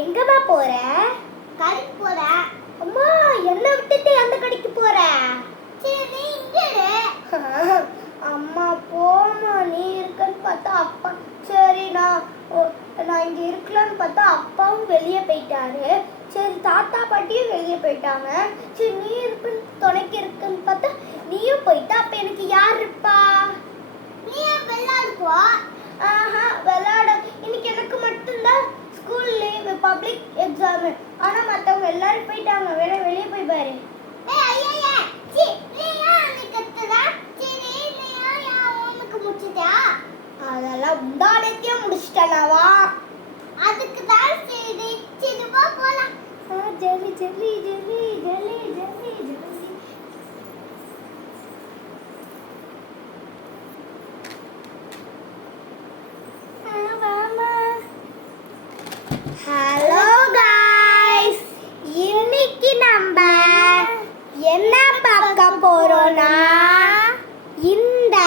எங்கம்மா போற? கடைக்கு போற. அம்மா என்ன விட்டுட்டு அந்த கடைக்கு போற? சரி இங்க அம்மா போமா, நீ இருக்கன்னு பார்த்தா அப்பா. சரி நான் இங்க இருக்கலான்னு பார்த்தா அப்பாவும் வெளியே போயிட்டாரு. சரி தாத்தா பாட்டியும் வெளியே போயிட்டாங்க. சரி நீ இருக்குன்னு துணைக்கு இருக்குன்னு பார்த்தா நீயும் போயிட்டா. அப்ப எனக்கு யார் இருப்பா? நீ விளையாடுவா? ஆஹா விளையாட இன்னைக்கு எனக்கு மட்டும்தான் ஸ்கூல் லீவ், பப்ளிக் எக்ஸாம். ஆனா மத்தவங்க எல்லாரும் போயிட்டாங்க. வேற வெளியே போய் பாரு. அதெல்லாம் உண்டானத்தையே முடிச்சிட்டனாவா? அதுக்கு தான் சரி சின்னவா போலாம். Jelly jelly jelly jelly jelly jelly. Hello guys, இன்னைக்கு நம்ம என்ன பார்க்க போறோம்னா இந்த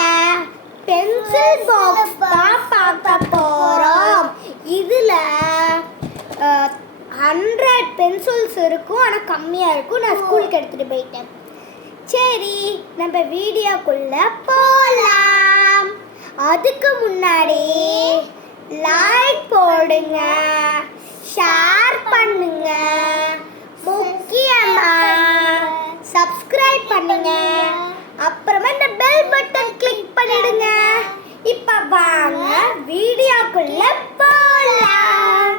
பென்சில் பாக்ஸ் தான் பார்க்க போறோம். இதுல 100 பென்சில்ஸ் இருக்கும். ஆனா கம்மியா இருக்கும். நான் ஸ்கூலுக்கு எடுத்துட்டு போயிட்டேன். சரி நம்ம வீடியோக்குள்ள போலாம். அதுக்கு முன்னாடி லைக் போடுங்க, ஷேர் பண்ணுங்க, முக்கியமா சப்ஸ்கிரைப் பண்ணுங்க. அப்புறமா இந்த பெல் பட்டன் கிளிக் பண்ணிடுங்க. இப்ப வாங்க வீடியோக்குள்ள போலாம்.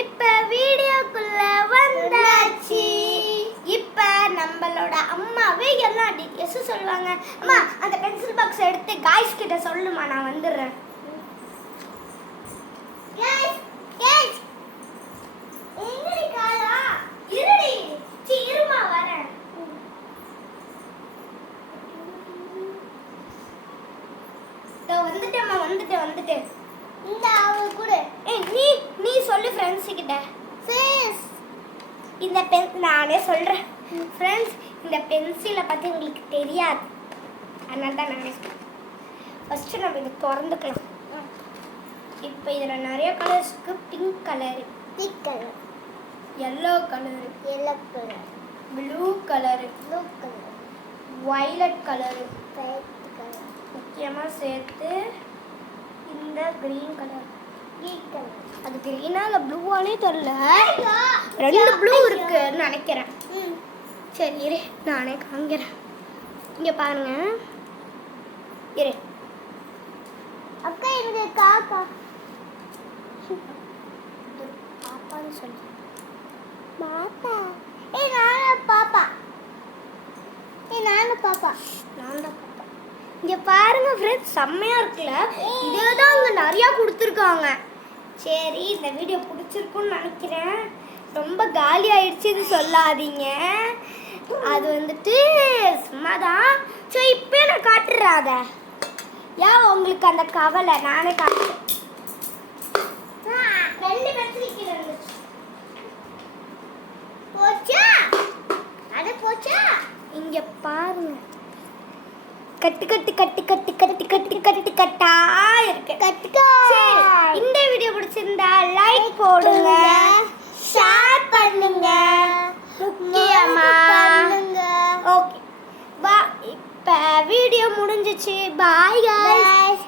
இப்ப வீடியோக்குள்ள வந்தாச்சு. இப்ப நம்மளோட அம்மாவே எல்லா டீடைல்ஸும் சொல்லுவாங்க. அம்மா அந்த பென்சில் பாக்ஸ் எடுத்து காய்ஸ் கிட்ட சொல்லுமா, நான் வந்துடுறேன். வந்துட்டேன். இந்த அவ கூட நீ சொல்லு ஃப்ரெண்ட்ஸ் கிட்ட. இந்த நானே சொல்றேன். ஃப்ரெண்ட்ஸ், இந்த பென்சிலை பத்தி உங்களுக்கு தெரியாது, அதனால தான் நானே சொல்றேன். ஃபர்ஸ்ட் நம்ம இதை திறந்துக்கலாம். இப்போ இதில் நிறைய கலர்ஸ் இருக்கு. Pink colour, yellow colour, blue colour, violet colour, முக்கியமாக சேர்த்து இந்த கிரீன் கலர். அது கிரீனா இல்லை ப்ளூவானே தெரியல. 2 ப்ளூ இருக்குன்னு நினைக்கிறேன். சரி இரு, நானே காமிக்கிறேன். இங்கே பாருங்க. இரு அக்கா, இருக்கு காக்கா. பாப்பான்னு சொல்லு. பாப்பா. நானும் பாப்பா. நானும் பாப்பா. இங்க பாருங்க ஃப்ரெண்ட்ஸ், செம்மையா இருக்குல்ல? இதேதான் அங்க நிறைய கொடுத்துருக்காங்க. சரி, இந்த வீடியோ பிடிச்சிருக்குன்னு நினைக்கிறேன். ரொம்ப காலி ஆயிடுச்சுன்னு சொல்லாதீங்க. அது வந்துட்டு சும்மாதான். சரி இப்போ நான் காட்டுறாத. ஏன் உங்களுக்கு அந்த கவலை? நானே காட்டுறேன். 2 பென்சில் கீழே இருந்துச்சு. போச்சா? அது போச்சா? இங்க பாருங்க, கட்டு கட்டு கட்டு கட்டு கட்டு கட்டு கட்டு கட்டா இருக்கு. இந்த வீடியோ பிடிச்சிருந்தா லைக் போடுங்க, ஷேர் பண்ணுங்க, முக்கியமா ஓகே பா. இப்ப வீடியோ முடிஞ்சிச்சு. பாய் गाइस.